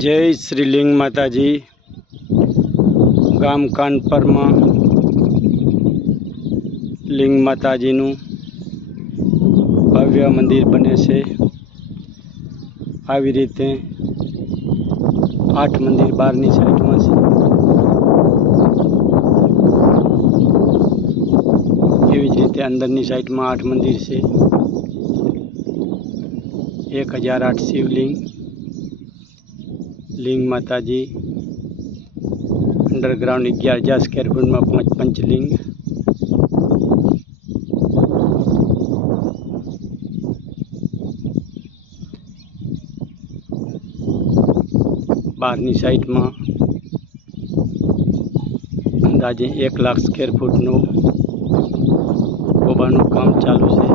जय श्रीलिंग माताजी। गाम कानपर में लिंग माताजीनु भव्य मंदिर बने से આવી રીતે 8 મંદિર બહારની સાઈડમાં છે। એવી જ રીતે અંદરની સાઈડમાં 8 મંદિર છે। 1008 શિવલિંગ, लिंग माताजी अंडरग्राउंड 11,000 स्क्वायर फूट में 5 पंचलिंग। बाहरनी साइड में अंदाजे 1 लाख स्क्वायर फूट कोबानु काम चालू है।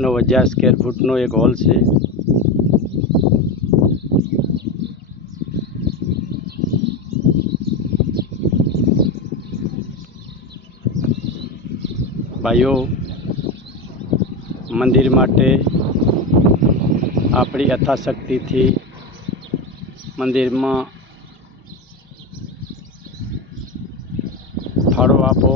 नो 1000 स्क्वायर फूट नो एक हॉल से। भाइयों, मंदिर माटे अपनी यथाशक्ति थी मंदिर में फाळो आपो।